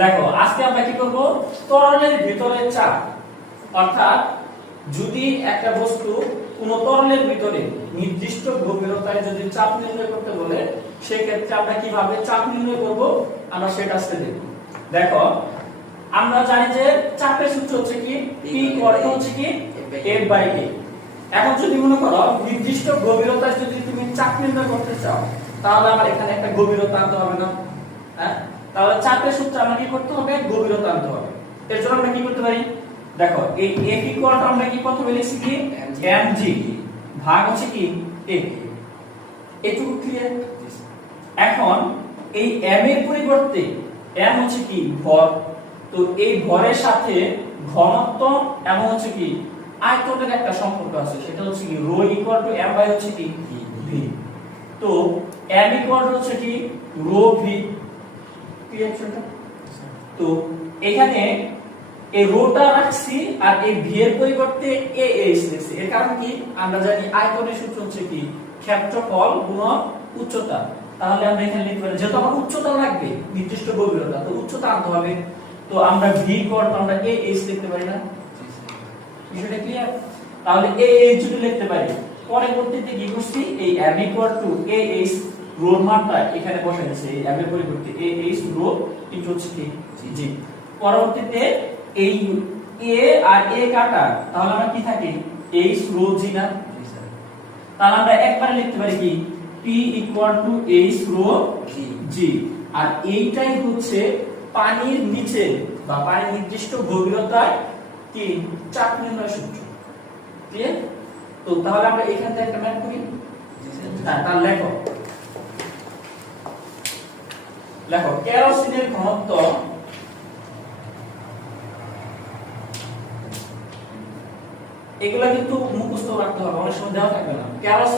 দেখো, আজকে আমরা কি করব? তরলের ভিতরে চাপ। অর্থাৎ যদি একটা বস্তু কোন তরলের ভিতরে নির্দিষ্ট গভীরতায় যদি চাপ নির্ণয় করতে বলে, সেক্ষেত্রে আমরা কীভাবে চাপ নির্ণয় করব? আমরা সেটা আজকে দেখব। দেখো, আমরা জানি যে চাপের সূত্র হচ্ছে কি? P অর্থ হচ্ছে কি? F বাই A এখন যদি মনে করো, নির্দিষ্ট গভীরতায় যদি তুমি চাপ নির্ণয় করতে চাও, তাহলে আমার এখানে একটা গভীরতা আনতে হবে না। হ্যাঁ? তাহলে চাপের সূত্রে আমরা কি করতে হবে? গভীরতা আনতে হবে। এর জন্য আমরা কি করতে পারি? দেখো এই F ইকুয়াল টু আমরা কি প্রথমে লিখছি কি? Mg ভাগ হচ্ছে কি? A এটুকু ক্লিয়ার এখন এই m এর পরিবর্তে m হচ্ছে কি? ভর। তো এই ভরের সাথে ঘনত্ব এবং হচ্ছে কি? আয়তনের একটা সম্পর্ক আছে। সেটা হচ্ছে কি? Rho equal to m by হচ্ছে কি? V তো m ইকুয়াল হচ্ছে কি? রো v ক্লিয়ার সেটা তো এখানে এই রোটা রাখছি আর এই ভি এর পরিবর্তে এ এইচ লিখছি এর কারণ কি? আমরা জানি আয়তনের সূত্র হচ্ছে কি? ক্ষেত্রফল গুণন উচ্চতা। তাহলে আমরা এখানে লিখতে যেহেতু আমার উচ্চতা লাগবে, নির্দিষ্ট গভীরতা, তো উচ্চতা আনতে হবে। তো আমরা ভি করতে আমরা এ এইচ লিখতে পারি না? বিষয়টা ক্লিয়ার তাহলে এ এইচ যদি লিখতে পারি, পরবর্তীতে কি করছি? এই m equal to A H rho মানটা এখানে বসাই দিয়েছি, এই এর পরিবর্তে এ এইচ রো ইনটু হচ্ছে কি জি পরবর্তীতে এই এ আর এ কাটা, তাহলে আমরা কি থাকে? এইচ রো জি না? তাহলে আমরা একবারে লিখতে পারি কি? P equal to H rho G আর এইটাই হচ্ছে পানির নিচে বা পানির নির্দিষ্ট গভীরতায় কি চাপ নির্ণয় সূত্র। ক্লিয়ার তো তাহলে আমরা এখান থেকে একটা ম্যাপ করি। তাহলে লেখো লেখো কেরোসিনের ঘনত্ব এগুলা কিন্তু মুখস্থ রাখতে হবে অনেক সময় দেওয়া থাকবে না। কেরোসিন